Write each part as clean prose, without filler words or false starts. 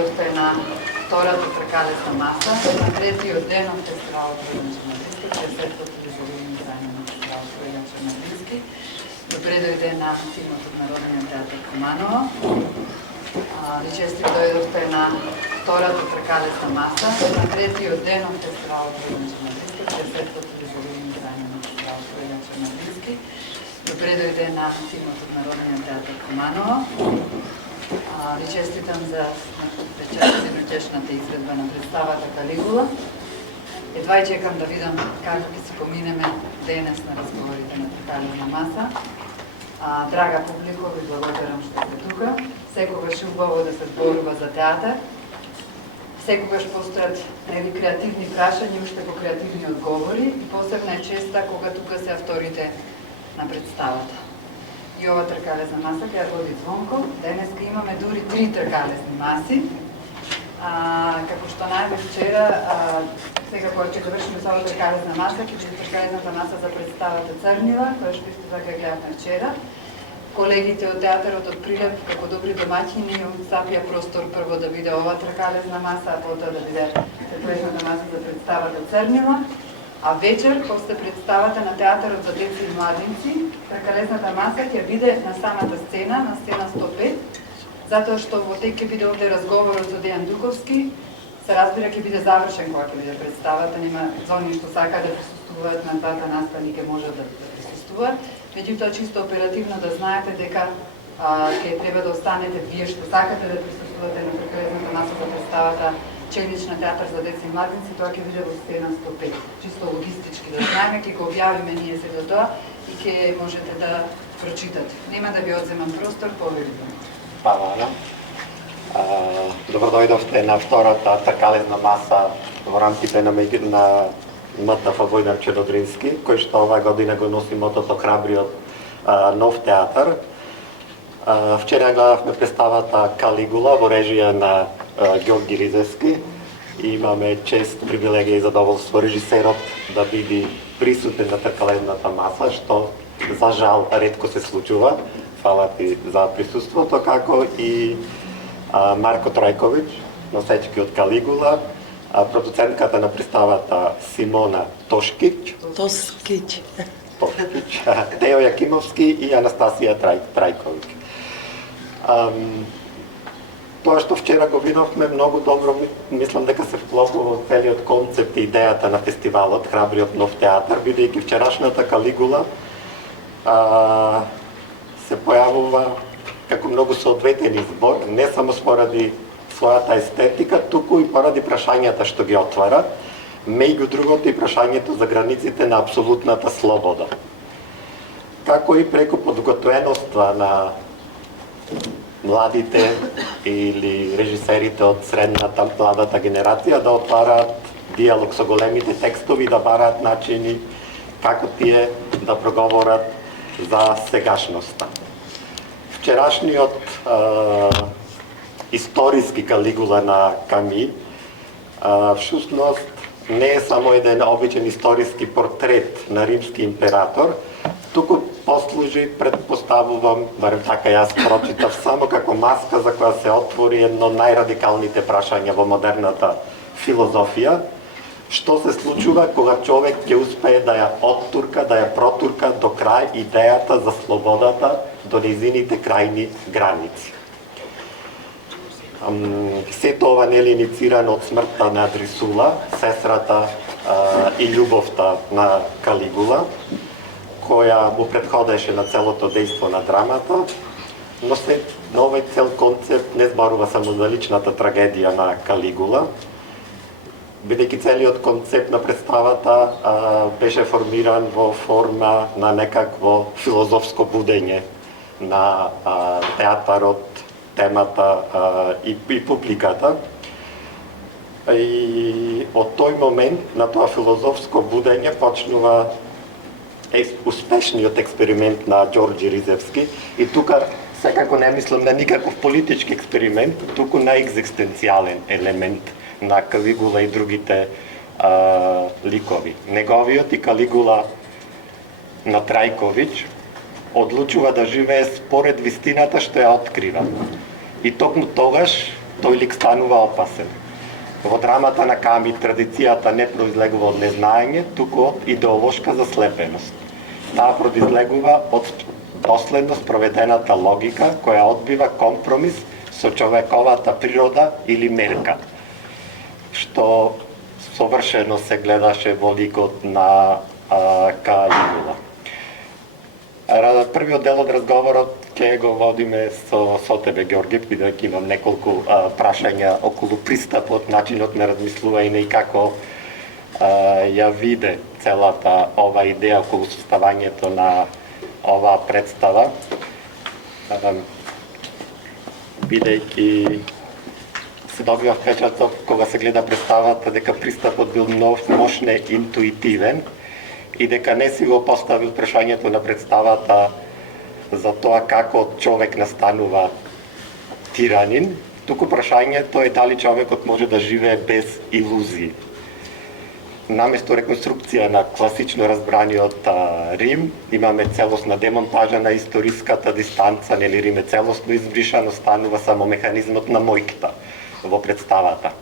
дојдовте на втората тркалесна маса, на третиот ден од фестивалот Величе на Блиски, 10-тото дежурно издание на фестивалот Величе на Блиски. Добре дојде на тимот од Народниот театар Куманово. Ви честито дојдовте на втората тркалесна маса, на третиот ден од фестивалот Величе на Блиски, 10-тото дежурно издание на фестивалот Величе на Блиски. Добре дојде на тимот од Народниот театар Куманово. Ви честитам за денотешната изvedба на представата Калигула. Едва и чекам да видам како ќе се поминеме денес на разговорите на тркалесна маса. Драга публико, ви благодарам што сте тука. Секогаш е убаво да се зборува за театар. Секогаш постојат креативни прашања, уште по-креативни одговори и посебна е честа кога тука се авторите на представата. И ова тркалесна маса ќе ја води Звонко. Денеска имаме дури 3 тркалесни маси. Како што најавив вчера, сега кога ќе завршиме со ова тркалесна маса, ќе биде тркалесната маса за представата Црнила, која што исто така гледавме вчера. Колегите од театарот од Прилеп, како добри домаќини, сапија простор прво да биде ова тркалесна маса, а потоа да биде тркалесната маса за представата Црнила. А вечер, после представата на театарот за деца и младинци, тркалесната маса ќе биде на самата сцена, на сцена 105, затоа што во тек ќе биде овде разговорот со Дејан Дуковски, се разбира ќе биде завршен кога ќе биде представата, нема зони што сака да присуствуваат на двата настани ќе можат да присуствуваат, меѓутоа чисто оперативно да знаете дека ќе треба да останете вие што сакате да присуствувате на тркалесната маса за представата Челнична театар за деца и младинци, тоа ќе биде во сцена 105. Чисто логистички да знаеме, ќе го објавиме ние сега тоа и ќе можете да прочитате. Нема да ви одземам простор, поверите. Хвала. Добро дојдовте на втората тркалесна маса во рамките на МТФ Војдар Чернодрински, кој што оваа година го носи мотото Храбриот нов театар. Вчера гледавме представата Калигула во режија на Ѓорги Ризевски. Имаме чест, привилегија и задоволство режисерот да биде присутен на тркалесната маса, што за жал ретко се случува. Фала ти за присуството, како и Марко Трајковиќ, носечки од Калигула, продуцентката на представата Симона Тошкиќ, Тео Јакимовски и Анастасија Трајковиќ. Тоа што вчера го видовме многу добро, мислам дека се вклопува во целиот концепт и идејата на фестивалот Храбриот нов театар, бидејќи вчерашната Калигула се појавува како многу соодветен избор, не само поради својата естетика, туку и поради прашањата што ги отвара, меѓу другото и прашањето за границите на апсолутната слобода. Како и преку подготвеноста на младите или режисерите од средната младата генерација да отвараат диалог со големите текстови, да бараат начини како тие да проговорат за сегашноста. Вчерашниот историски Калигула на Ками всушност не е само еден обичен историски портрет на римски император, туку послужи, предпоставувам, барем така јас прочитав, само како маска за која се отвори едно најрадикалните прашања во модерната филозофија, што се случува кога човек ќе успее да ја оттурка, да ја протурка до крај идејата за слободата до нејзините крајни граници. Сето ова нели иницирано од смртта на Дрисула, сестрата и љубовта на Калигула, која му предходеше на целото дејство на драмата, но се на овој цел концепт не зборува само за личната трагедија на Калигула, бидејќи целиот концепт на представата беше формиран во форма на некакво филозофско будење на театарот, темата и публиката. И од тој момент на тоа филозофско будење почнува успешниот експеримент на Ѓорѓи Ризевски, и тука секако не мислам на никаков политички експеримент, туку на екзистенцијален елемент на Калигула и другите ликови. Неговиот и Калигула на Трајковиќ одлучува да живее според вистината што ја открива. И токму тогаш тој лик станува опасен. Во драмата на Ками традицијата не произлегува од незнаење, туку од идеолошка заслепеност. Таа произлегува од доследно спроведената логика која одбива компромис со човековата природа или мерка, што совршено се гледаше во ликот на Калигула. Првиот дел од разговорот ќе го водиме со тебе, Ѓорги, бидејќи имам неколку прашања околу пристапот, начинот на размислување и како ја виде целата ова идеја околу составањето на оваа представа, бидејќи се добива впечаток кога се гледа представата дека пристапот бил мощне интуитивен и дека не си го поставил прашањето на представата за тоа како човек настанува тиранин, туку прашањето е дали човекот може да живее без илузии. Наместо реконструкција на класично разбраниот Рим, имаме целосна демонтажа на историската дистанца, нели Рим е целосно избришано, станува само механизмот на мојката во представата.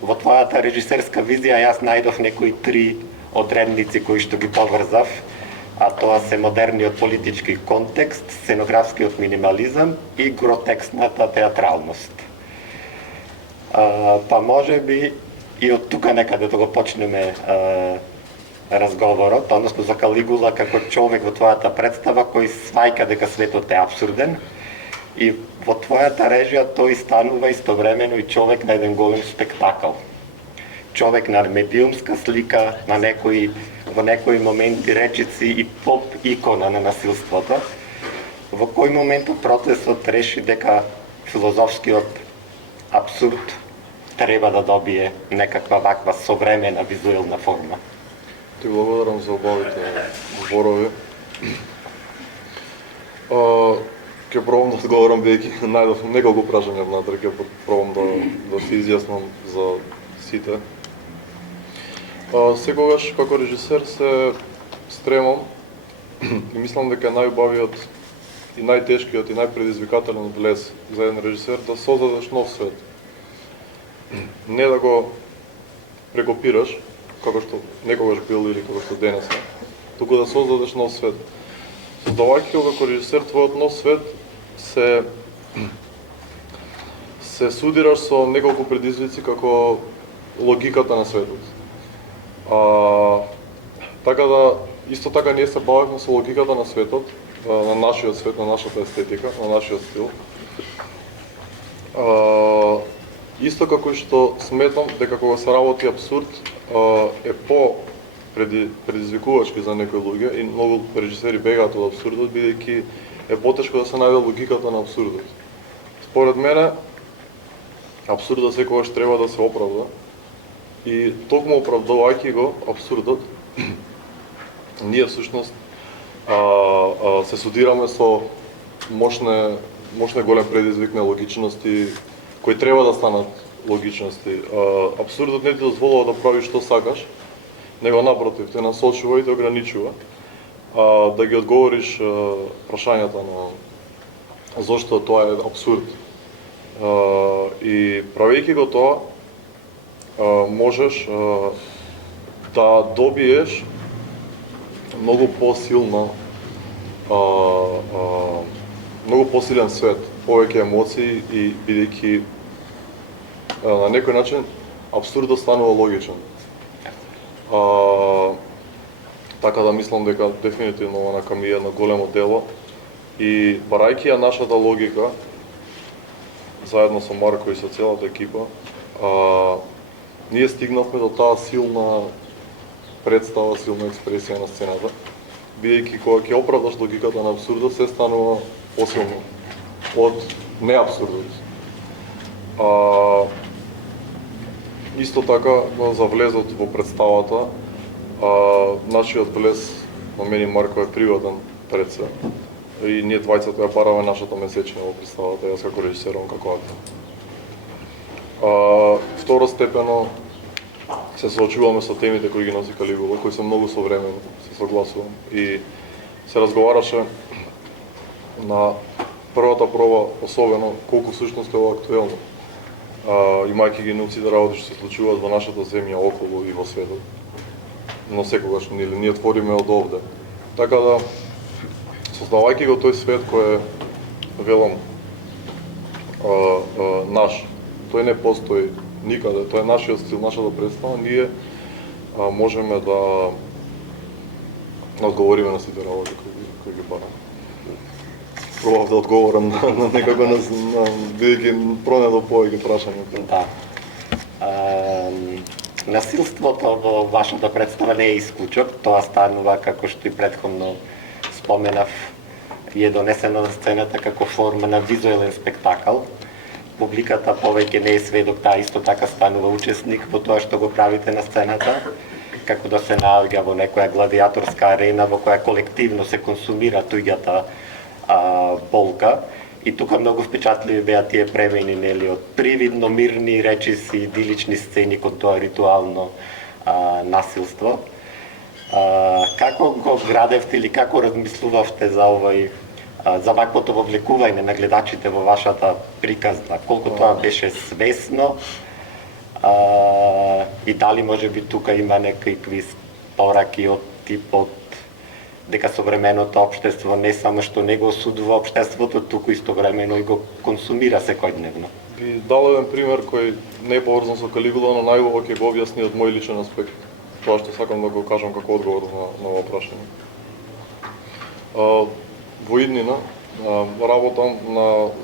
Во твојата режисерска визија јас најдов некои 3 одредници кои што ги поврзав, а тоа се модерниот политички контекст, сценографскиот минимализам и гротескната театралност. Па може би и од тука некаде да го почнеме разговорот, односно за Калигула како човек во твојата представа кој сваќа дека светот е абсурден и во твојата режија тој станува истовремено и човек на еден голем спектакл. Човек на медиумска слика, во некои моменти речици и поп икона на насилството, во кој момент од процесот реши дека филозофскиот абсурд треба да добие некаква ваква современа визуелна форма. Ти благодарам за обавите зборови. Ќе пробам да одговорам, бидејќи најдов неколку прашања внатре, ќе пробам да се изјаснам за сите. Секогаш како режисер се стремам и мислам дека најубавиот и најтешкиот и најпредизвикателен влез за еден режисер да создадеш нов свет. Не да го прекопираш, како што некогаш бил или како што денес е, туку да создадеш нов свет. Создавајќи го како режисер, твојот нов свет се судираш со неколку предизвици како логиката на светот. Така да, исто така ние се бавевме со логиката на светот, на нашиот свет, на нашата естетика, на нашиот стил. Исто како што сметам дека кога се работи абсурд е предизвикувачки за некои луѓе и многу режисери бегаат од абсурдот, бидејќи е потешко да се најде логиката на абсурдот. Според мене, абсурдот секогаш треба да се оправда и токму оправдувајќи го абсурдот, ние всушност се судираме со мощне голем предизвик на логичности кои треба да станат логичности. Абсурдот не ти дозволува да правиш што сакаш, него напротив те насочува и те ограничува да ги одговориш прашањата на зошто тоа е абсурд. И правејќи го тоа, можеш да добиеш многу посилен свет, повеќе емоции и бидејќи на некој начин абсурдот станува логичен. Така да мислам дека дефинитивно на Ками е едно големо дело и барајќи ја нашата логика заедно со Марко и со целата екипа, ние стигнавме до таа силна представа, силна експресија на сцената, бидејќи кога ќе оправдаш логиката на абсурдот, се станува посилно од неабсурдот. Исто така, за влезот во представата, нашиот влез на мене Марко е приватен пред се. И ние двајцата ја бараме нашата месечина во представата, јас како режисер, он како актер. Второстепено се соочуваме со темите кои ги носи Калигула, кои се многу современи, се согласувам. И се разговараше на првата проба, особено колку всушност е ова актуелно, имајќи ги научите работи што се случуваат во нашата земја, околу и во светот. Но секогаш ние твориме од овде. Така да, создавајќи го тој свет кој е, велам, наш, тој не постои никаде, тој е нашиот стил, нашата представа, ние можеме да одговориме на сите работи кои ги бараме. Пробав да одговорам на некако бидејќи пронедо повеќе прашања. Да. Насилството во вашата представа не е исклучок, тоа станува, како што и претходно споменав, е донесено на сцената како форма на визуелен спектакл. Публиката повеќе не е сведок, таа исто така станува учесник во тоа што го правите на сцената, како да се наоѓа во некоја гладиаторска арена во која колективно се консумира туѓата болка. И тука многу впечатливи беа тие премени, нели, од привидно мирни речиси, идилични сцени кон тоа ритуално насилство. Како го градевте или како размислувавте за за ваквото вовлекување на гледачите во вашата приказна? Колку тоа беше свесно? И дали можеби тука има некакви пораки од типот дека современото општество не само што не го осудува општеството, туку истовремено и го консумира секојдневно? Би дал еден пример кој не е поврзан со Калигула, но најубаво ќе го објасни од мој личен аспект. Тоа што сакам да го кажам како одговор на ова прашање. Во иднина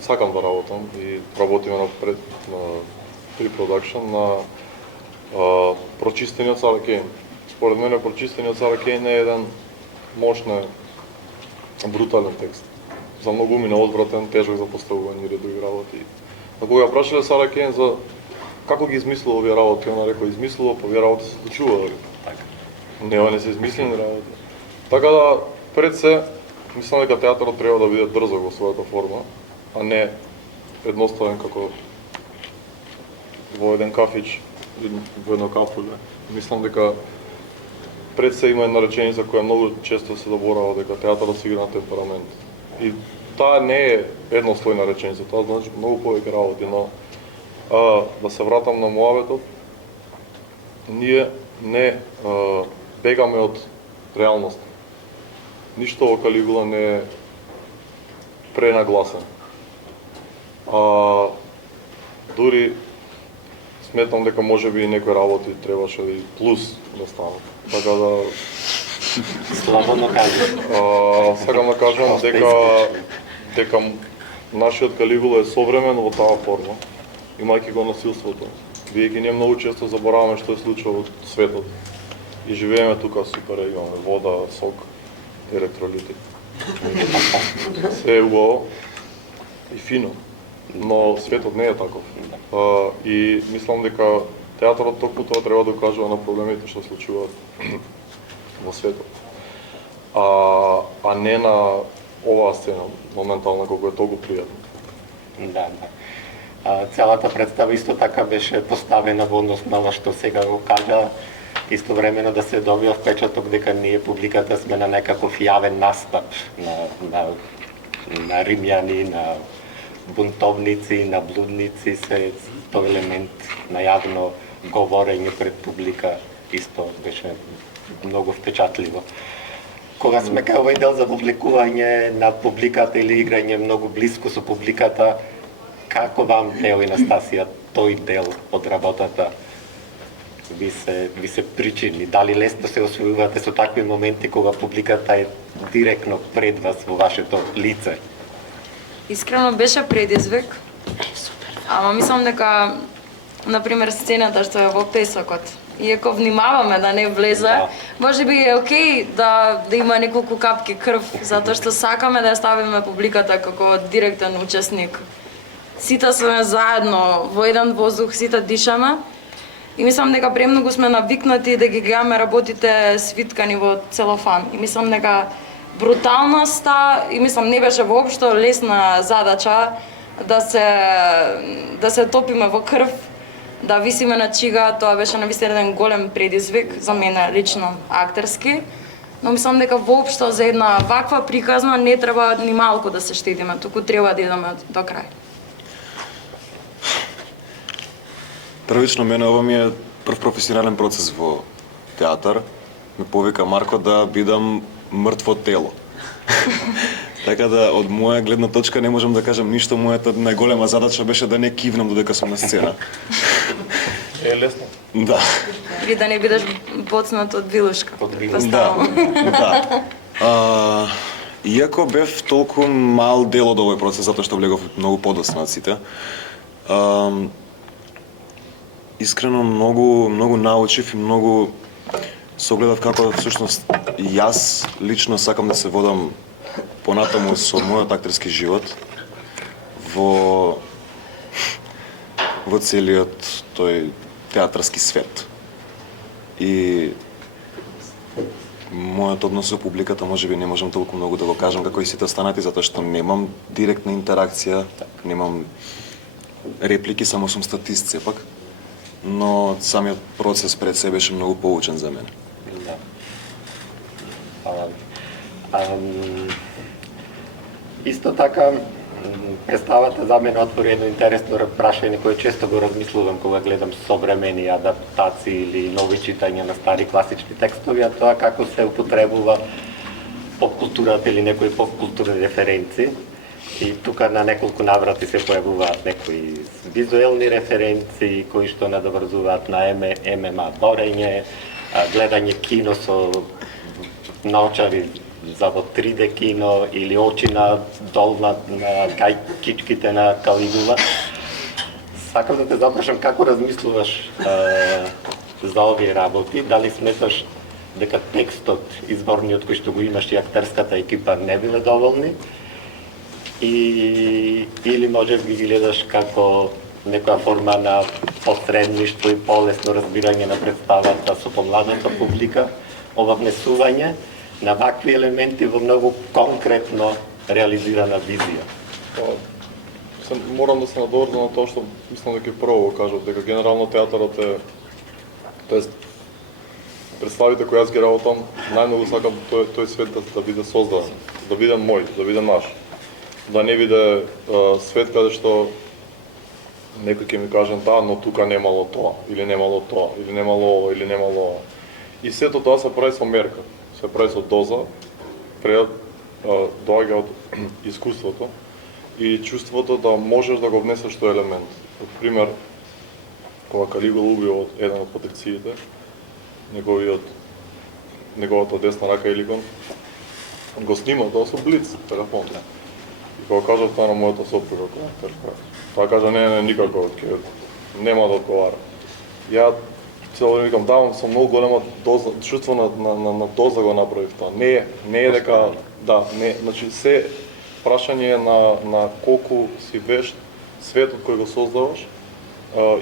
сакам да работам и работиме на pre-production на прочистениот Сара Кейн. Според мене прочистениот Сара Кейн е еден мощен, брутален текст. За многумина одвратен, тежок за поставување и редови работи. Но кога ја прашале Сара Кейн за како ги измислила овие работи, она рекла измислила, па овие работи се случуваа. Не се измислени работи. Така да, пред се, мислам дека театарот треба да биде дрзок во својата форма, а не едноставен како во еден кафич, во едно кафуле. Мислам дека пред се има една реченица која многу често се заборава, дека театарот се игра на темперамент. И таа не е еднослојна реченица, тоа значи многу повеќе работи, но да се вратам на муабетот, ние не бегаме од реалност. Ништо во Калигула не е пренагласен. Дури сметам дека можеби и некои работи требаше и плюс да станат. Така да Слободно кажи. Сакам да кажам дека нашиот Калигула е современ во таа форма, имајќи го насилството. Бидејќи ние многу често забораваме што се случува во светот. И живееме тука супер, имаме вода, сок, електролити. Се е убаво и фино, но светот не е таков. И мислам дека театарот токму тоа треба да укажува на проблемите што се случуваат во светот. А не на оваа сцена, моментално, колку е толку пријатно. Да. Целата представа исто така беше поставена во однос на ова што сега го кажа, истовремено да се добива впечаток дека ние публиката сме на некаков јавен настап на римјани, на бунтовници, на блудници, се тој елемент на јавно говорење пред публика исто беше многу впечатливо. Кога сме кај овој дел за вовлекување на публиката или играње многу блиско со публиката, како вам, Лео и Настасија, тој дел од работата ви се причини? Дали лесно се освојувате со такви моменти кога публиката е директно пред вас во вашето лице? Искрено беше предизвик. Ама мислам дека, например, сцената што е во песокот, иако внимаваме да не влезе, можеби е окей да има неколку капки крв, затоа што сакаме да ја ставиме публиката како директен учесник. Сите сме заедно во еден воздух, сите дишаме. И мислам дека премногу сме навикнати да ги гледаме работите свиткани во целофан. И мислам дека бруталноста, и мислам не беше воопшто лесна задача да се топиме во крв, да висиме на чига, тоа беше навистина еден голем предизвик за мене лично актерски. Но мислам дека воопшто за една ваква приказна не треба ни малку да се штедиме, туку треба да идеме до крај. Првично мене ова ми е прв професионален процес во театар. Ме повика Марко да бидам мртво тело. Така да, од моја гледна точка не можам да кажам ништо, мојата најголема задача беше да не кивнам додека сум на сцена. Е лесно. Да. Или да не бидеш боцнат од вилушка. Да. Иако бев толку мал дел од овој процес, затоа што влегов многу подоцна од сите, искрено многу научив и многу согледав како всушност јас лично сакам да се водам понатаму со мојот актерски живот во целиот тој театарски свет. И мојот однос со публиката можеби не можам толку многу да го кажам како и сите останати, затоа што немам директна интеракција, немам реплики, само сум статист сепак. Но самиот процес пред се беше многу поучен за мене. Да. Фала ви. Исто така, представата за мене отвори едно интересно прашање кое често го размислувам кога гледам современи адаптации или нови читања на стари класични текстови, а тоа како се употребува поп-културата или некои поп-културни референци. И тука на неколку наврати се појавуваат некои визуелни референции кои што надоврзуваат на ММА борење, гледање кино со наочари за во 3D кино или очи на долна на кичките на Калигула. Сакам да те запрашам како размислуваш за овие работи, дали сметаш дека текстот изборниот кој што го имаш и актерската екипа не биле доволни, или може би ги гледаш како некоја форма на посредништво и полесно разбирање на представата со помладата публика, ова внесување на вакви елементи во многу конкретно реализирана визија. Морам да се надоврзам на тоа што мислам дека прво го кажав, дека генерално театарот е, тоест представите кои јас ги работам, најмногу сакам тој свет да биде создаден, да биде мој, да биде наш. Да не биде свет каде што некој ќе ми каже но тука немало тоа, или немало тоа, или немало ова, или немало ова. И сето тоа се прави со мерка, се прави со доза, доаѓа од искуството и чувството да можеш да го внесеш тој елемент. Од пример, кога Калигула убио еден од патрициите, неговата десна рака Иликон, го снима тоа со блиц, телефон. И кога кажав тоа на мојата сопруга, тоа кажа не, никако, нема да одговара. Ја цело викам, давам со многу голема доза, чувство на доза го направив тоа. Не е дека, да, не, значи се прашање на колку си вешт светот кој го создаваш,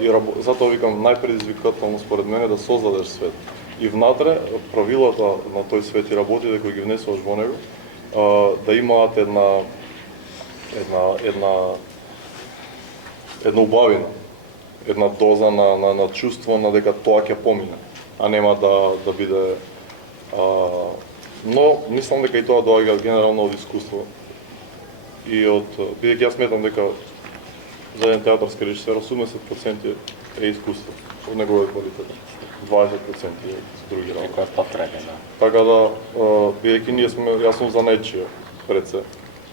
и затоа викам најпредизвикателно според мене да создадеш свет. И внатре правилата на тој свет и работите кои ги внесуваш во него, да имаат една убавина, една доза на чувство на дека тоа ќе помине, а нема да биде. Но мислам дека и тоа доаѓа генерално од искуство. И бидејќи јас сметам дека за еден театарски режисер 80% е искуство од неговиот квалитет, 20% е други работи. Која потреба, да. Така да, бидејќи јас сум за нечија пред се,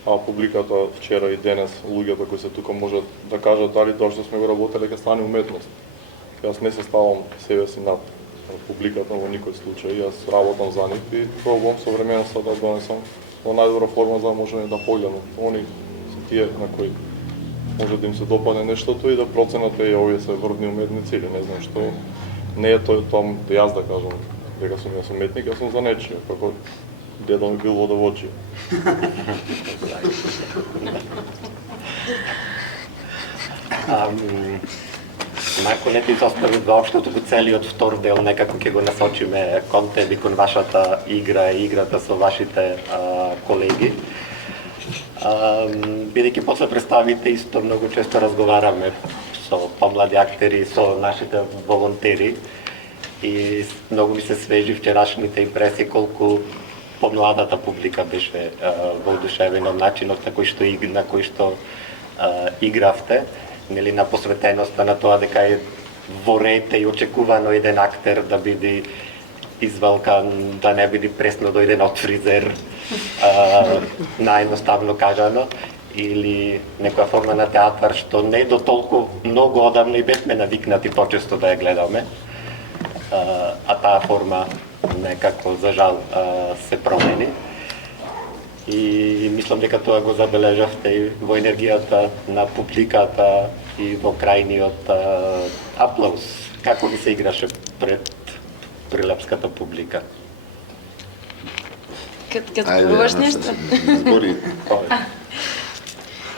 а публиката вчера и денес, луѓето кои се тука можат да кажат дали тоа што сме го работеле ќе стане уметност. Јас не се ставам себе си над публиката во никој случај, јас работам за нив и пробувам современоста да донесам во најдобра форма за да можеме да погледнем. Они се тие на кои може да им се допадне нештото и да проценат и овие се врвни уметници или не знам што. Не е тоа да јас да кажам дека сум јас уметник, јас сум за нечија, како дедо ми бил водовоđија. Марко, не ти изостави воопшто, туку целиот втор дел некако ќе го насочиме кон тебе, кон вашата игра и играта со вашите колеги. Бидејќи после представите исто многу често разговараме со помлади актери, со нашите волонтери и многу ми се свежи вчерашните импресии колку помладата публика беше воодушевена од начинот на кој што игравте, нели, на посветеноста на тоа дека е во ред и очекувано еден актер да биде извалкан, да не биде пресно дојден од фризер, наједноставно кажано, или некоја форма на театар што не до толку многу одамна и бевме навикнати почесто да ја гледаме, а таа форма некако за жал се промени. И мислам дека тоа го забележавте и во енергијата на публиката и во крајниот аплауз. Како ви се играше пред прилепската публика? Кад зборуваш нешто? Збори.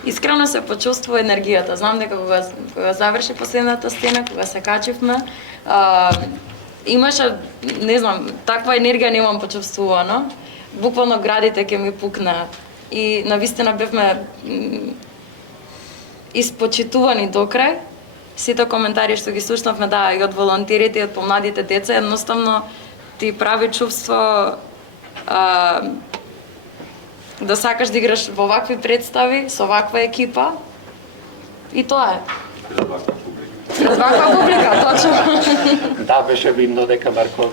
Искрено се почувствува енергијата. Знам дека кога заврши последната сцена, кога се качивме, имаше, не знам, таква енергија немам почувствувано. Буквално градите ќе ми пукнаа. И навистина бевме испочитувани до крај. Сите коментари што ги слушнавме, да, и од волонтерите, и од помладите деца, едноставно ти прави чувство да сакаш да играш во вакви представи, со ваква екипа. И тоа е. Пред ваква публика, точно. Да, беше видно дека Марко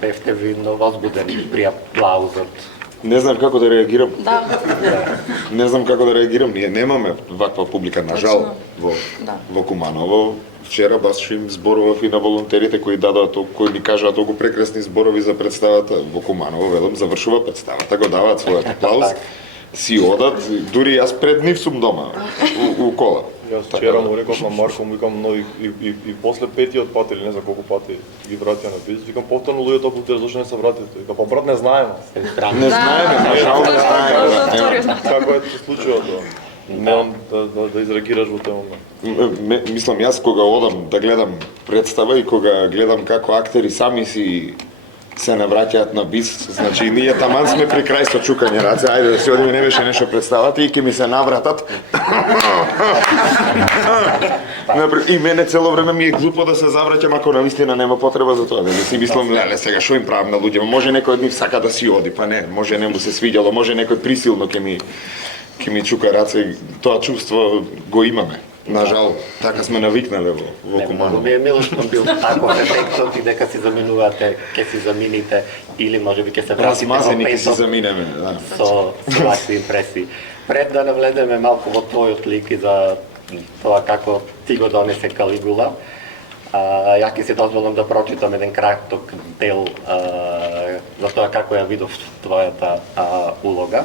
бевте видно возбудени при аплаузот. Не знам како да реагирам. Да. Не знам како да реагирам. Ние немаме ваква публика, на жал, во Куманово. Вчера баш им зборував и на волонтерите кои дадоа кои ни кажаа толку прекрасни зборови за представата во Куманово, велам, завршува представата, го даваат својот аплауз, си одат, дури јас пред нив сум дома, у кола. Јас вчера му реков на Марко, му викам, но и после петиот пат или не знам колку пати ги вратија на бизнес, викам повторно луѓето буте зашто не се вратите. Вика, па брат не знаеме. Не знаеме, на жал не знаеме. Како е се случува тоа? Немам да изреагираш во тој момент. Мислам, јас кога одам да гледам представа и кога гледам како актери сами си се навраќаат на бис, значи ние таман сме при крај со чукање раце, ајде да се одиме, не беше нешто представата и ќе ми се навратат. И мене цело време ми е глупо да се завраќам ако навистина нема потреба за тоа. Да си мислам, леле, сега што им правам на луѓе, може некој од нив сака да си оди, па не, може не му се свиѓало, може некој присилно ќе ми чука раце, тоа чувство го имаме. На жал, така сме навикнале во Куманово. Ми е мило што бил таков ефектот и дека си заминувате, ќе си замините или можеби ќе се вратите во размазени ќе си петок заминеме, да. со вакви импресии. Пред да навлеземе малку во твојот лик и за тоа како ти го донесе Калигула, ја ќе си дозволам да прочитам еден краток дел за тоа како ја видов твојата улога.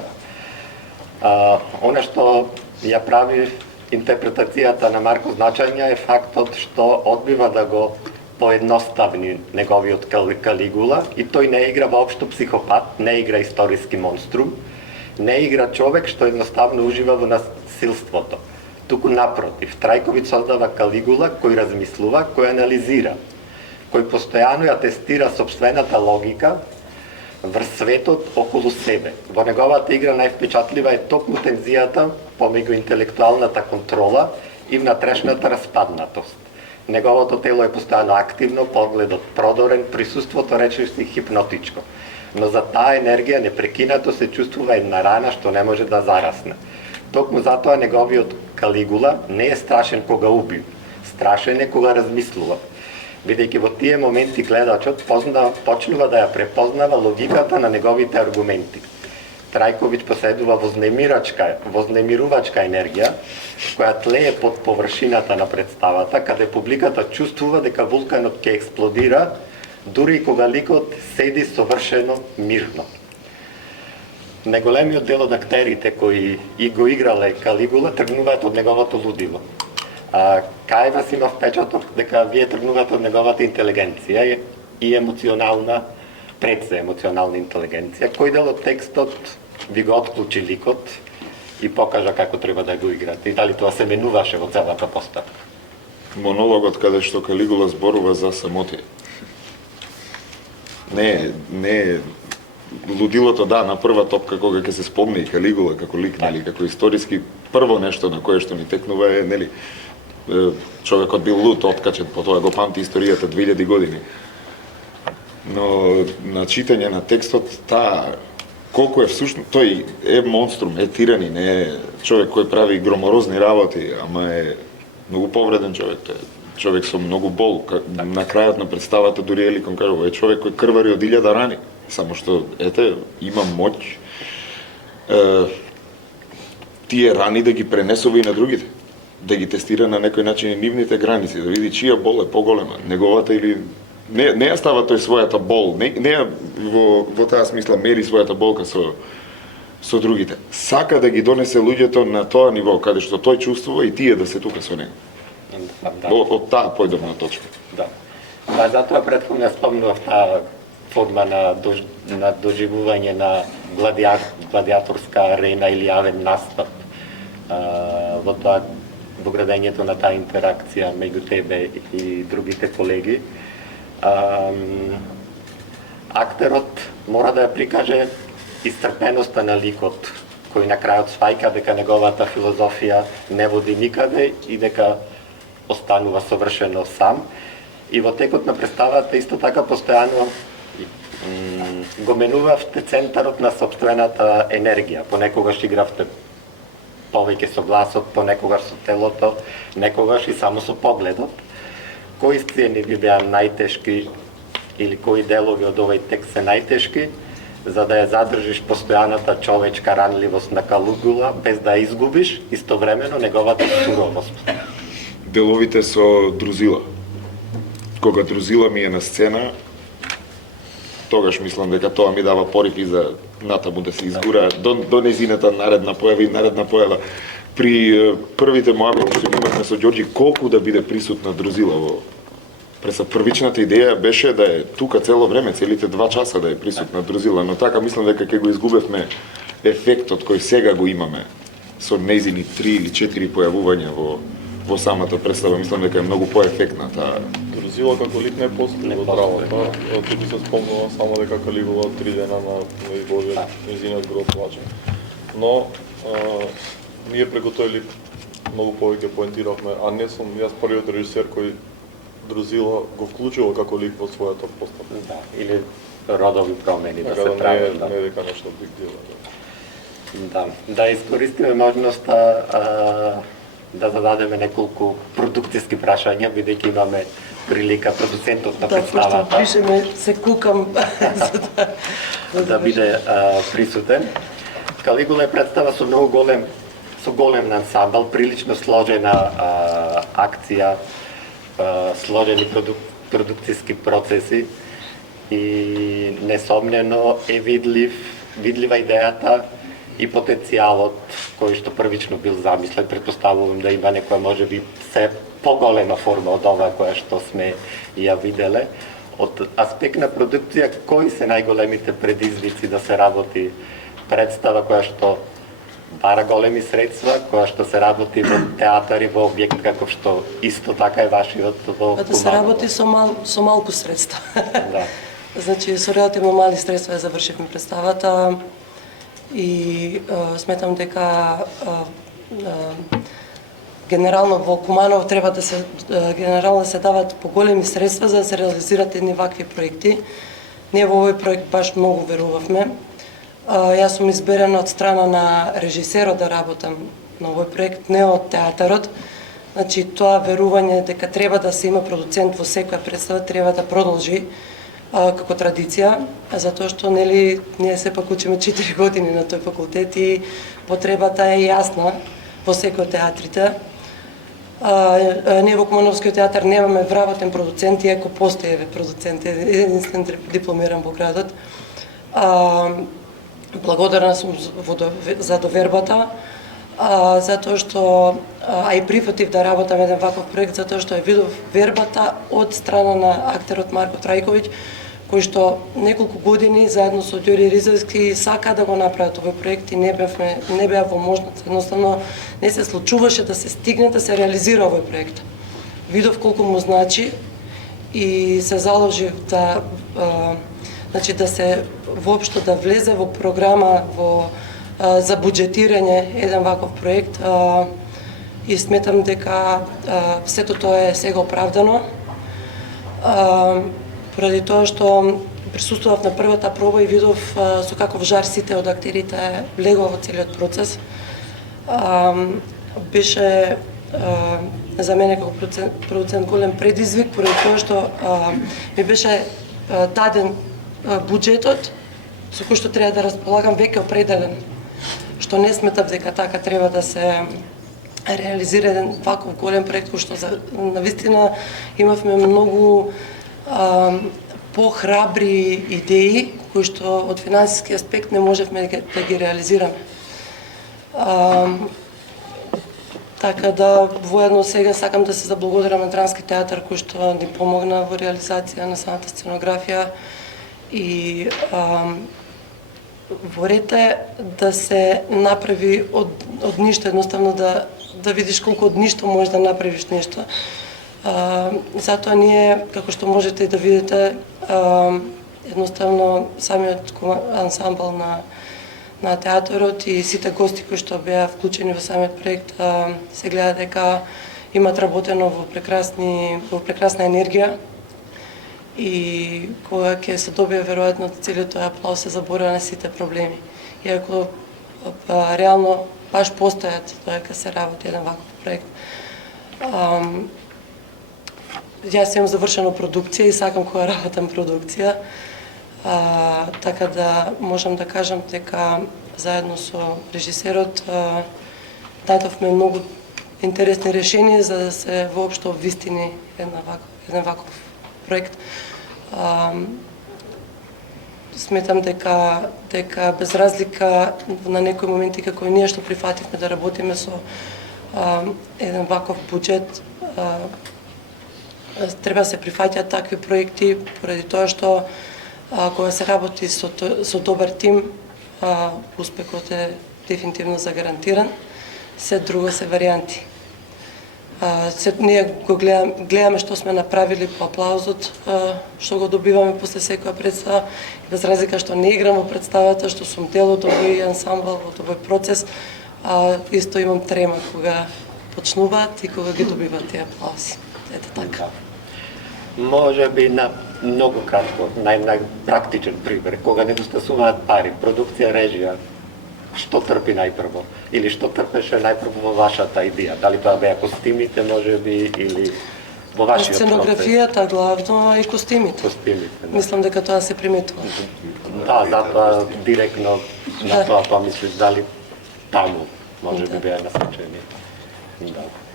Она што ја прави интерпретацијата на Марко значања е фактот што одбива да го поедноставни неговиот Калигула и тој не игра воопшто психопат, не игра историски монструм, не игра човек што едноставно ужива во насилството. Туку напротив, Трајковиќ создава Калигула кој размислува, кој анализира, кој постојано ја тестира сопствената логика врз светот околу себе. Во неговата игра највпечатлива е токму тензијата помеѓу интелектуалната контрола и внатрешната распаднатост. Неговото тело е постојано активно, погледот продорен, присуството речиси хипнотичко. Но за таа енергија непрекинато се чувствува една рана што не може да зарасне. Токму затоа неговиот Калигула не е страшен кога убива, страшен е кога размислува. Бидејќи во тие моменти гледачот почнува да ја препознава логиката на неговите аргументи. Трајковиќ поседува вознемирувачка енергија, која тлее под површината на представата, каде публиката чувствува дека вулканот ќе експлодира, дури и кога ликот седи совршено мирно. Неголемиот дел од актерите кои и го играле Калигула тргнуваат од неговото лудило. Кај вас има впечаток дека вие тргнувате од неговата интелигенција и емоционална, предсе емоционална интелигенција. Кој дел од текстот ви го отклучи ликот и покажа како треба да го играте? И дали тоа се менуваше во целата поставка? Монологот каде што Калигула зборува за самотија. Не, лудилото, да, на прва топка кога ќе се спомне и Калигула како лик, нели, како историски прво нешто на кое што ни текнува е, нели, човекот бил луд, откачен, потоа го памти историјата 2000 години. Но на читање на текстот, таа колку е всушност, тој е монструм, е тирани, не е човек кој прави громорозни работи, ама е многу повреден човек, тој е човек со многу бол. На крајот на представата дури Еликон кажува, е човек кој крвари од 1000 рани, само што ете има моќ тие рани да ги пренесува и на другите, да ги тестира на некој начин и нивните граници, да види чија бол е поголема, неговата или не ја става тој својата бол, не ја во таа смисла мери својата болка со другите. Сака да ги донесе луѓето на тоа ниво каде што тој чувствува и тие да се тука со него. Да. Од таа појдовна точка. Да. Па затоа претходно ја спомнував таа форма на доживување на гладиаторска арена или јавен настап. Во тоа во градењето на таа интеракција меѓу тебе и другите колеги. Актерот мора да ја прикаже истрпеноста на ликот, кој на крајот сваќа дека неговата филозофија не води никаде и дека останува совршено сам. И во текот на представата исто така постојано го менувавте центарот на сопствената енергија. Понекогаш игравте повеќе со гласот, понекогаш со телото, некогаш и само со погледот. Кои сцени би беа најтешки или кои делови од овој текст се најтешки, за да ја задржиш постојаната човечка ранливост на Калугула, без да ја изгубиш истовремено неговата суровост? Деловите со Друзила. Кога Друзила ми е на сцена, тогаш мислам дека тоа ми дава порив и за натаму да се изгура до незината наредна појава. При првите моабити што имавме со Ѓорѓи, колку да биде присутна Друзила во првичната идеја беше да е тука цело време, целите 2 часа да е присутна Друзила, но така мислам дека ќе го изгубевме ефектот кој сега го имаме со незини 3 или 4 појавувања во самата представа. Мислам дека е многу поефектна таа. Друзила како лик не постои во драмата. Туку се спомнува само дека Калигула 3 дена на Божија незинот гроб плаче. Но ние преку тој лик многу повеќе поентиравме, а не сум јас првиот режисер кој Друзила го вклучува како лик во својата постава. Да, или родови промени да се Така прават. не дека нешто биг дел. Да, да искористиме можноста да зададеме неколку продукциски прашања, бидејќи имаме прилика продуцентот на представата. Да, пишеме, се кукам да биде присутен. Калигула е представа со многу голем ансамбл, прилично сложена акција, сложени продукциски процеси и несомнено е видлива идејата и потенцијалот кој што првично бил замислен. Претпоставувам да има некоја можеби се поголема форма од ова која што сме ја виделе. Од аспект на продукција, кои се најголемите предизвици да се работи представа која што бара големи средства, која што се работи во театар и во објект како што исто така е вашиот во Куманово? Да се работи со малку средства. Да. Значи, со релативно мали средства ја завршивме представата и сметам дека генерално во Куманово треба да се генерално се дават поголеми средства за да се реализираат едни вакви проекти. Ние во овој проект баш многу верувавме. Јас сум изберена од страна на режисерот да работам на овој проект, не од театарот. Значи, тоа верување дека треба да се има продуцент во секоја представа треба да продолжи како традиција, затоа што нели ние сепак учиме 4 години на тој факултет и потребата е јасна во секој од театрите. Ние во Кумановскиот театар немаме вработен продуцент, иако постои продуцент, единствен дипломиран во градот. Благодарна сум за довербата, затоа што и прифатив да работам еден ваков проект, затоа што ја видов вербата од страна на актерот Марко Трајковиќ, кој што неколку години заедно со Ѓорѓе Ризовски сака да го направат овој проект и не беа во можност. Едноставно не се случуваше да се стигне да се реализира овој проект. Видов колку му значи и се заложив да значи да се воопшто да влезе во програма за буџетирање еден ваков проект и сметам дека сето тоа е сега оправдано. поради тоа што присуствував на првата проба и видов со каков жар сите од актерите влегува во целиот процес. Беше за мене како продуцент голем предизвик, поради тоа што ми беше даден буџетот со кој што треба да располагам веќе определен, што не сметав дека така треба да се реализира еден ваков голем проект, кој што навистина имавме многу похрабри идеи, кои што од финансиски аспект не можевме да ги реализираме. Така да, воедно сега сакам да се заблагодарам на Драмски театар кој што ни помогна во реализација на самата сценографија и во ред е да се направи од ништо, едноставно да видиш колку од ништо можеш да направиш нешто. Затоа ние, како што можете и да видите, едноставно самиот ансамбл на театарот и сите гости кои што беа вклучени во самиот проект се гледа дека имат работено во прекрасна енергија и кога ќе се добие веројатно целиот тој аплауз се заборува на сите проблеми. Иако реално баш постојат дека се работи еден ваков проект. Јас имам завршено продукција и сакам кога работам продукција, така да можам да кажам дека заедно со режисерот дадовме многу интересни решенија за да се воопшто обвистини еден ваков проект. Сметам дека без разлика на некои моменти како и ние што прифативме да работиме со еден ваков буџет, треба да се прифаќаат такви проекти поради тоа што кога се работи со добар тим, успехот е дефинитивно загарантиран. Се друго се варијанти. Ние го гледаме што сме направили по аплаузот, што го добиваме после секоја представа, и без разлика што не играм во представата, што сум дел од овој ансамбл, од овој процес, исто имам трема кога почнуваат и кога ги добиваат тие аплаузи. Ето така. Може би на многу кратко, најпрактичен пример, кога недостасуваат пари, продукција, режија, што трпи најпрво? Или што трпеше најпрво во вашата идеја? Дали тоа беа костимите, може би, или во вашиот процес? Сценографијата главно и костимите. Костимите, да. Мислам дека тоа се приметува. Да, затоа директно на тоа помислиш, дали таму може би беа насочени.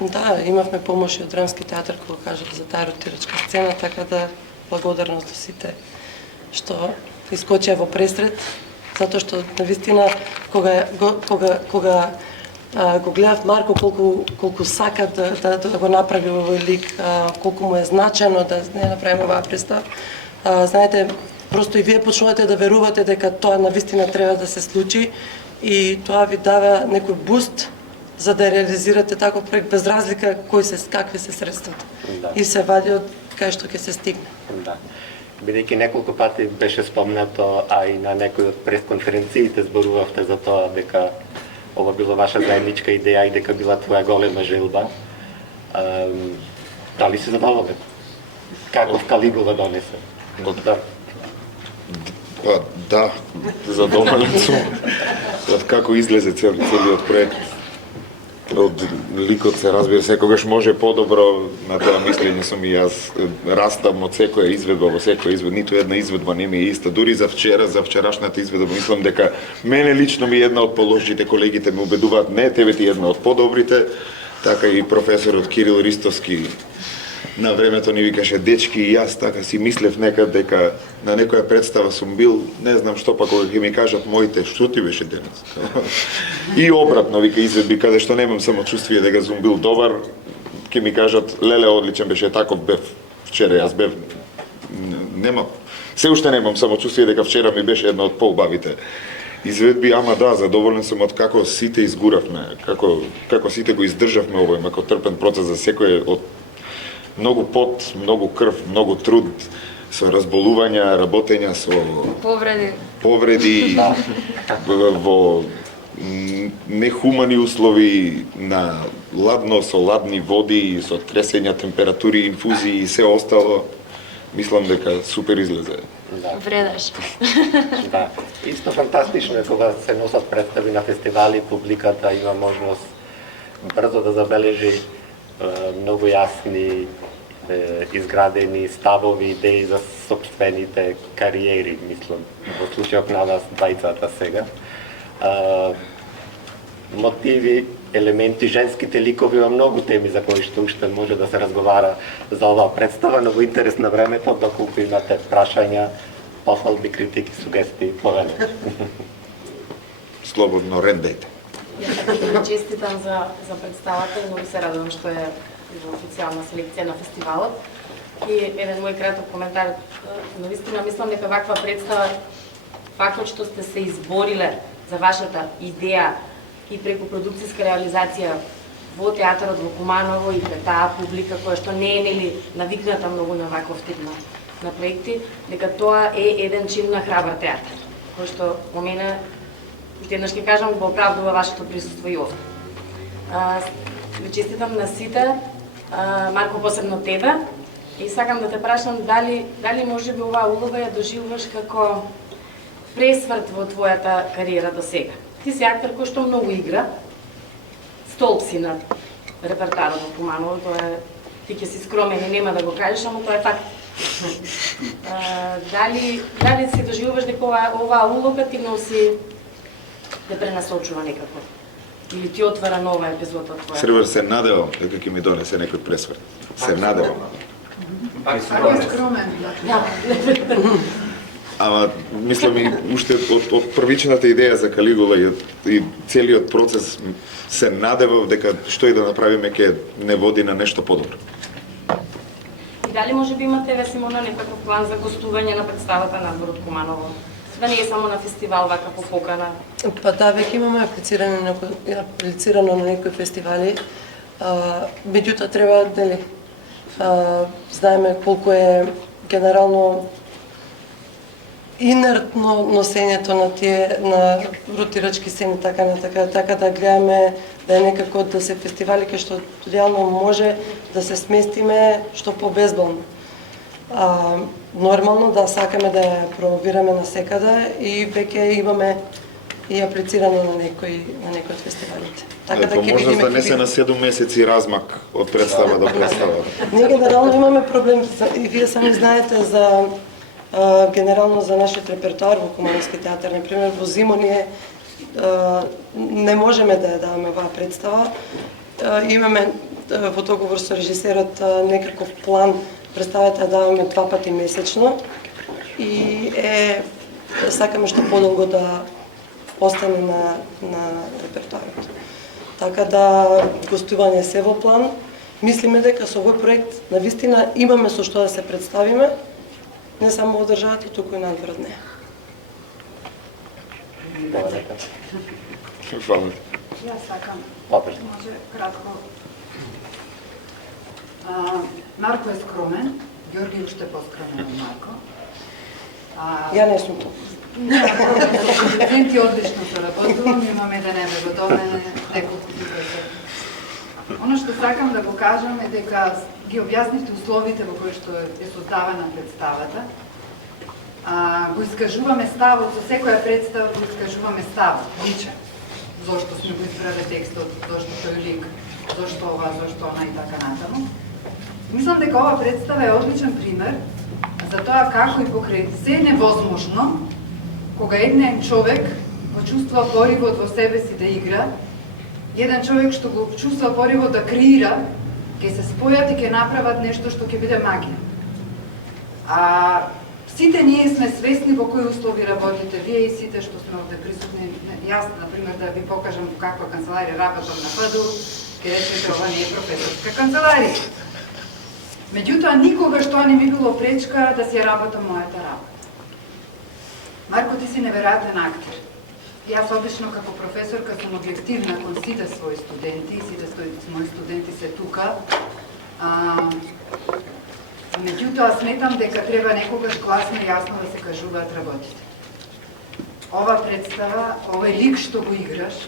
Да, имавме помош и од Драмски театар, кога кажав за таа ротирачка сцена, така да благодарност до сите што искочија во пресред, затоа што навистина кога го гледав Марко колку сака да го направи овој лик, колку му е значено да не направиме оваа представа. Знаете, просто и вие почнувате да верувате дека тоа навистина треба да се случи и тоа ви дава некој буст за да реализирате таков проект без разлика какви се средствата. Да. И се вади од кај што ќе се стигне. Да. Бидејќи неколку пати беше спомнато, а и на некои од пресконференциите зборувавте за тоа дека ова било ваша заедничка идеја и дека била твоја голема желба. Дали си задоволен? Каков Калигула донесе? Да, задоволен сум од како излезе целиот проект. Од ликот се разбира, секогаш може подобро, на тоа мислење сум и јас. Растам од секоја изведба во секоја изведба, ниту една изведба не ми е иста. Дури за вчерашната изведба, мислам дека мене лично ми една од положите, колегите ме убедуваат, не, тебе ти една од подобрите, така и професорот Кирил Ристовски на времето ни викаше дечки и јас така си мислев некад дека на некоја представа сум бил, не знам што па кога ќе ми кажат моите, што ти беше денес? И обратно, вика изведби каде што немам самочувствие дека сум бил добар, ќе ми кажат леле одличен беше, таков бев вчера, јас бев нема, се уште немам самочувствие дека вчера ми беше една од поубавите изведби, ама да, задоволен сум од како сите изгуравме, како сите го издржавме овој макотрпен процес за секој од многу пот, многу крв, многу труд, со разболувања, работења со повреди во нехумани услови на ладно, со ладни води, со тресења температури, инфузии и се остало. Мислам дека супер излезе. Да. Вредеш. Да. Исто фантастично е кога се носат представи на фестивали, публиката има можност брзо да забележи многу јасни изградени ставови, идеи за сопствените кариери, мислам, во случајот на нас двајцата сега. Мотиви, елементи, женските ликови, има многу теми за кои што уште може да се разговара за оваа представа, но во интерес на времето, доколку имате прашања, пофалби, критики, сугестии, повеле. Слободно рендејте. Ја честитам за представата и многу се радувам што е во официјална селекција на фестивалот. И еден мој краток коментар, навистина мислам дека ваква представа, фактот што сте се избориле за вашата идеја и преку продукцијска реализација во театарот во Куманово и пред таа публика која што не е нели навикната многу на ваков тип на проекти, дека тоа е еден чин на храбар театар, кој што во мене, уште еднаш ќе кажам, го оправдува вашето присуство и овде. Ви честитам на сите, Марко, посебно тебе, и сакам да те прашам дали може би оваа улога ја доживуваш како пресврт во твојата кариера до сега. Ти си актер кој што многу игра, столб си на репертарот во Куманово, тоа е, ти ќе си скромен и нема да го кажеш, ама тоа е факт. Дали си доживуваш дека оваа улога ти носи да пренасочува некако? Или ти отвара нова епизода од твоја? Сребар, се надевам дека ќе ми донесе некој пресврт. Се надевам. Ако е скромен, Да. Ама, мислам и уште од првичната идеја за Калигула и целиот процес се надевав дека што и да направиме ќе не води на нешто подобро. И дали може би имате, Симона, некаков план за гостување на представата на Зборот Куманово? Да не е само на фестивал, вака по покана. Па да, веќе имаме аплицирано на некои фестивали. Меѓутоа треба, дали, знаеме колку е генерално инертно носењето на ротирачки сцени, така да гледаме да е некако да се фестивали кај што реално може да се сместиме што побезболно. Нормално да сакаме да ја промовираме насекаде и веќе имаме и аплицирано на некои од фестивалите. Така да ќе видиме да не се на 7 месеци размак од представа до представа. Ние генерално имаме проблем и вие сами знаете за генерално за нашиот репертоар во Кумановски театар, например во зимо ние не можеме да ја даваме оваа представа. Имаме во договор со режисерот некаков план представата да даваме 2 пати месечно и сакаме што подолго да остане на репертоарот. Така да гостување се во план. Мислиме дека со овој проект навистина имаме со што да се представиме, не само во државата, туку и надвор од неа. Фала. Јас сакам. Може кратко. Марко е скромен, Ѓорги уште поскромен од Марко. Ја не сум толку. Студенти одлично соработувам, имаме еден епизодовен неколку пати. Оно што сакам да го кажам е дека ги објаснивте условите во кои што е создавана представата. Го искажуваме ставот, со секоја представа го искажуваме ставот, личен. Зошто сме го избрале текстот, зошто тој лик, зошто ова, зошто она и така натаму. Мислам дека ова представа е одличен пример за тоа како и покрај се невозможно, кога еден човек го чувствува поривот во себе си да игра, еден човек што го чувствува поривот да креира, ќе се спојат и ќе направат нешто што ќе биде магија. Сите ние сме свесни во кои услови работите вие и сите што сме овде присутни. Јас, например, да ви покажам каква канцеларија работам на ПДУ, ќе речете ова не е професорска канцеларија. Меѓутоа, никогаш тоа не ми било пречка да си работам мојата работа. Марко, ти си неверојатен актер. Јас одлично како професорка сум објективна кон сите своји студенти, сите мои студенти се тука. Меѓутоа, сметам дека треба некогаш гласно и јасно да се кажуваат работите. Ова представа, овој лик што го играш,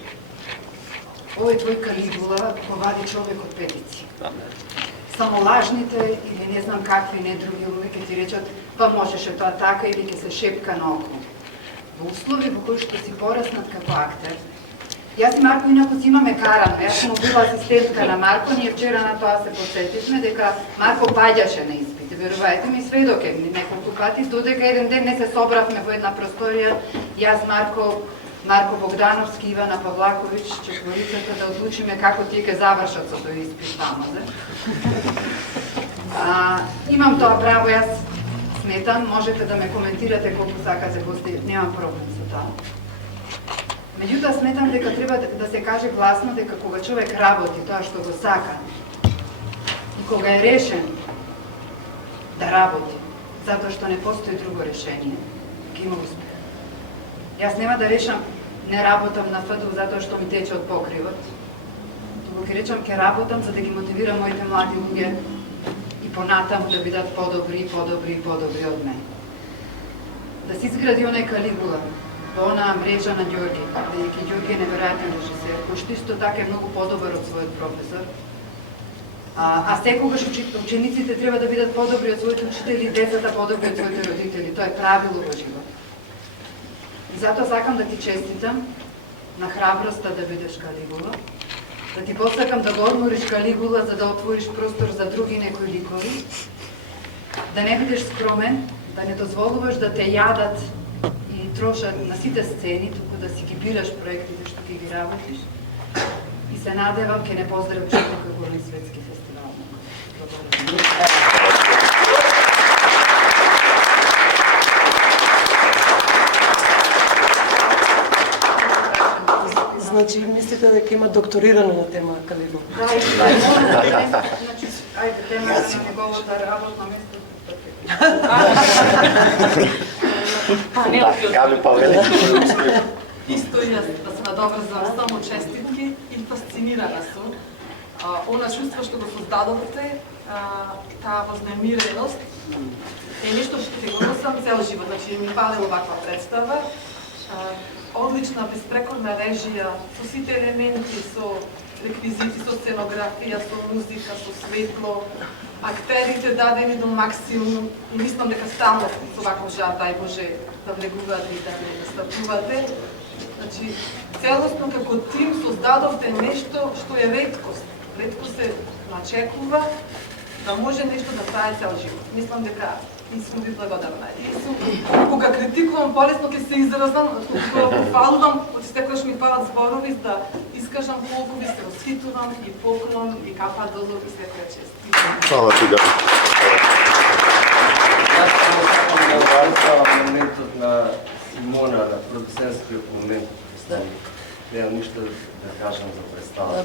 овој твој Калигула го вади човек од петици. Само лажните или не знам какви недруги ќе ти речат, па можеше тоа така или ќе се шепка наоколу. Во услови во кои што си пораснат како актер, јас и Марко инаку си имаме карано, јас сум била асистентка на Марко, ние вчера на тоа се подсетивме дека Марко паѓаше на испити, верувајте ми, сведок е неколку пати, додека еден ден не се собравме во една просторија, јас, Марко Богдановски, Ивана Павлаковиќ, четворицата, да одлучиме како тие ќе завршат со тој испит таму. Имам тоа право, јас сметам, можете да ме коментирате колку сакате, немам проблем со тоа. Меѓутоа сметам дека треба да се каже гласно дека кога човек работи тоа што го сака и кога е решен да работи, затоа што не постои друго решение, ќе има успех. Јас нема да решам не работам на ФДУ затоа што ми тече од покривот, туку ќе речам ќе работам за да ги мотивирам моите млади луѓе и понатаму да бидат подобри од мене. Да се изгради онај Калигула, во онаа мрежа на Ѓорги, бидејќи Ѓорги е неверојатен режисер, кој што исто така е многу подобар од својот професор. А секогаш учениците треба да бидат подобри од своите учители и децата подобри од своите родители. Тоа е правило во живот. И затоа сакам да ти честитам на храброста да бидеш Калигула, да ти посакам да го одмориш Калигула за да отвориш простор за други некои ликови, да не бидеш скромен, да не дозволуваш да те јадат и трошат на сите сцени, туку да си ги бираш проектите што ќе ги работиш. И се надевам ќе не поздравиш некој голем светски фестивал. Значи, мислите дека има докторирано на тема Калигула? Да, значи, ајде, тема на неговото работно место. Исто јас да се надоврзам, само честитки и фасцинирана сум. Она чувство што го создадовте, таа вознемиреност е нешто што ќе го носам цел живот. Значи ми пале оваква представа. Одлична, безпрекорна режија, со сите елементи, со реквизити, со сценографија, со музика, со светло, актерите дадени до максимум и мислам дека стално со ваков жар, дај Боже, да влегувате и да не настапувате. Значи, целосно како тим создадовте нешто што е реткост. Ретко се начекува да може нешто да трае цел живот. Мислам дека и сум ви благодарна. И сум, кога критикувам, полесно ќе се изразам, кога пофалувам, од секојаш ми палат зборови да искажам колку ви се освитувам и поклон и капа дозор и секоја чест. Хвала ти, Габи. Јас само сакам да обрасувам моментот на Симона, на продуцентскиот момент. Немам ништо да кажам за представа.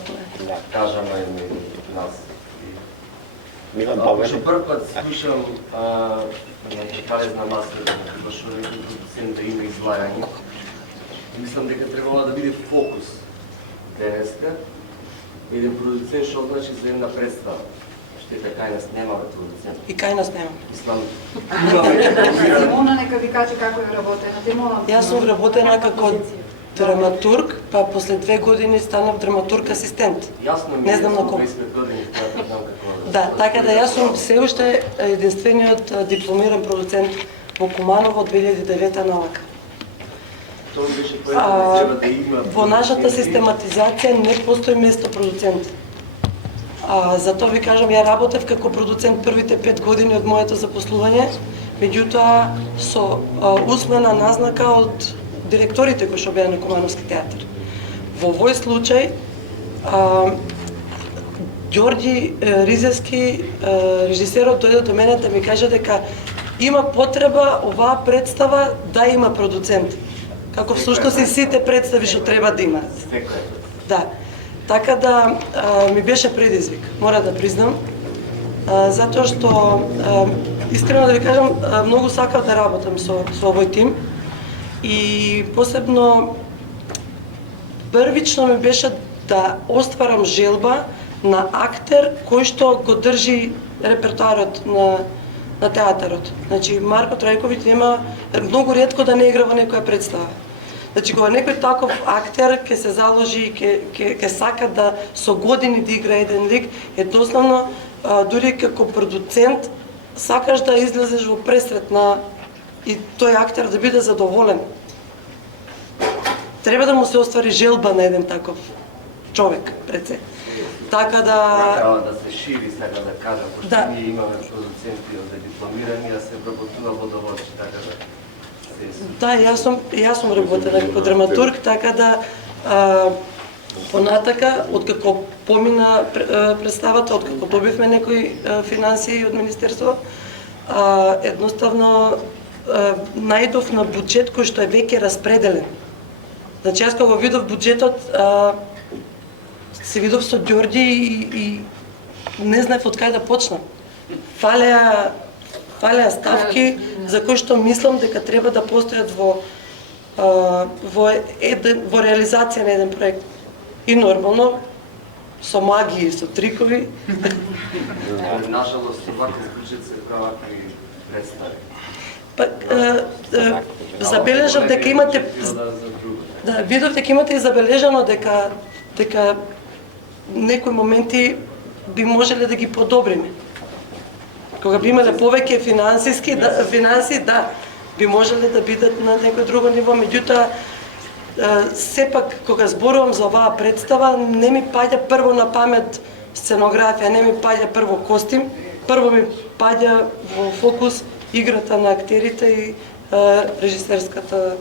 Кажам и нас. Што прв пат слушам Калезна маса да башо еден продуцент да има излагање, мислам дека требало да биде фокус денеска. Еден продуцент што значи за една представа. Штета кај нас нема продуцент. И кај нас нема. Мислам, Симона нека ви каже како е работена. Јас сум работена како драматург, па после 2 години станав драматург асистент. Јасно ми не знам на кого. Да, така да јас сум се уште единствениот дипломиран продуцент во Куманово од 2009 навака. Во нашата систематизација не постои место продуцент. Затоа ви кажам, ја работев како продуцент првите 5 години од моето запослување, меѓутоа со усмена назнака од директорите кои што беа на Кумановски театар. Во овој случај, Ѓорѓи Ризевски, режисерот, дојде до мене да ми каже дека има потреба оваа представа да има продуцент. Како всушност и сите представи што треба да има. Да. Така да ми беше предизвик, мора да признам, затоа што искрено да ви кажам, многу сакав да работам со овој тим и посебно првично ми беше да остварам желба на актер кој што го држи репертоарот на театарот. Значи Марко Трајковиќ нема многу ретко да не игра во некоја представа. Значи кога некој таков актер ќе се заложи и ќе сака да со години да игра еден лик, едноставно дури како продуцент сакаш да излезеш во пресрет на и тој актер да биде задоволен. Треба да му се оствари желба на еден таков човек пред се. Така да Треба да се шири, сега да кажам, пошто Да. ние имаме продуценти за дипломирани, а се вработува водоводи, така да да, јас сум работена како драматург, така да понатака, откако помина представата, откако добивме некои финансии од Министерство, едноставно најдов на буџет кој што е веќе распределен. Значи, јас кога видов буџетот, се видов со Ѓорѓи и не знаев од кај да почнам. Фалеа ставки за кои што мислам дека треба да постојат во реализација на еден проект. И нормално, со магии, со трикови. нажалост ваков буџет се прават и представи. Забележав дека имате видов дека имате и забележано дека некои моменти би можеле да ги подобриме. Кога би имале повеќе финансии, би можеле да бидат на некој друго ниво, меѓутоа сепак кога зборувам за оваа представа, не ми паѓа прво на памет сценографија, не ми паѓа прво костим, прво ми паѓа во фокус играта на актерите и режисерската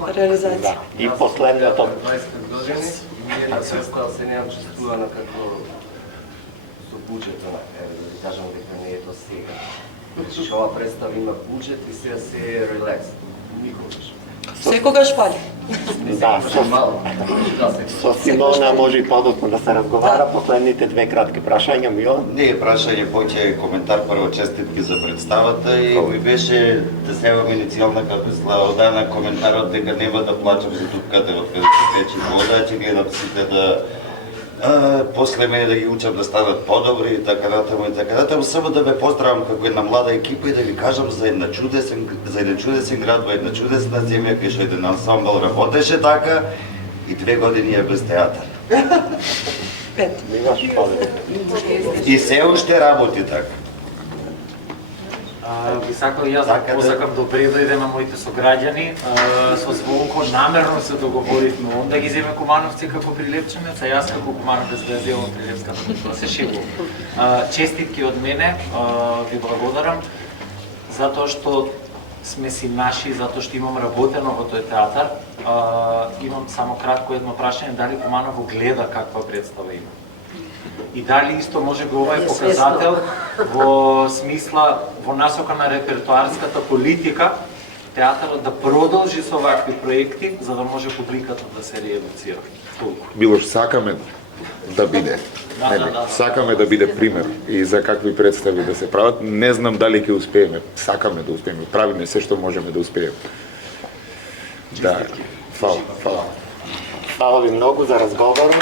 реализација. И последното 20 години, ние на представа се не чувствувана како со буџетот, да кажам дека не е тоа сега. Значи, ова представа има буџет и сега се е релакс. Никогаш. Секогаш фали. Да, со Симона може и подоцна да се разговара. Последните две кратки прашања, Милан. Не е прашање, поќе коментар, прво честитки за представата и ми беше да се имам иницијална одана коментарот дека нема да плачам за тупката од каде се тече вода, ќе гледам сите да после мене да ги учам да станат подобри и така натаму и така натаму. Само да ве поздравам како една млада екипа и да ви кажам за еден чудесен град во една чудесна земја кај што еден ансамбл работеше така и 2 години е без театар. 5. И се уште работи така. Би сакал и јас да посакам добре дојде на моите сограѓани. Со Звонко намерно се договоривме он да ги земе Кумановци како прилепченец, а јас како Кумановец да ја земам прилепската култура. Се шегувам. Честитки од мене, ви благодарам, затоа што сме си наши, затоа што имам работено во тој театар. Имам само кратко едно прашање, дали Куманово гледа каква представа има? И дали исто може би ова е показател во смисла, во насока на репертуарската политика, театарот да продолжи со вакви проекти, за да може публиката да се реедуцира. Милош, сакаме да биде. Сакаме да биде пример и за какви представи да се прават. Не знам дали ќе успееме. Сакаме да успееме. Правиме се што можеме да успееме. Да. Фала. Фала ви многу за разговорот.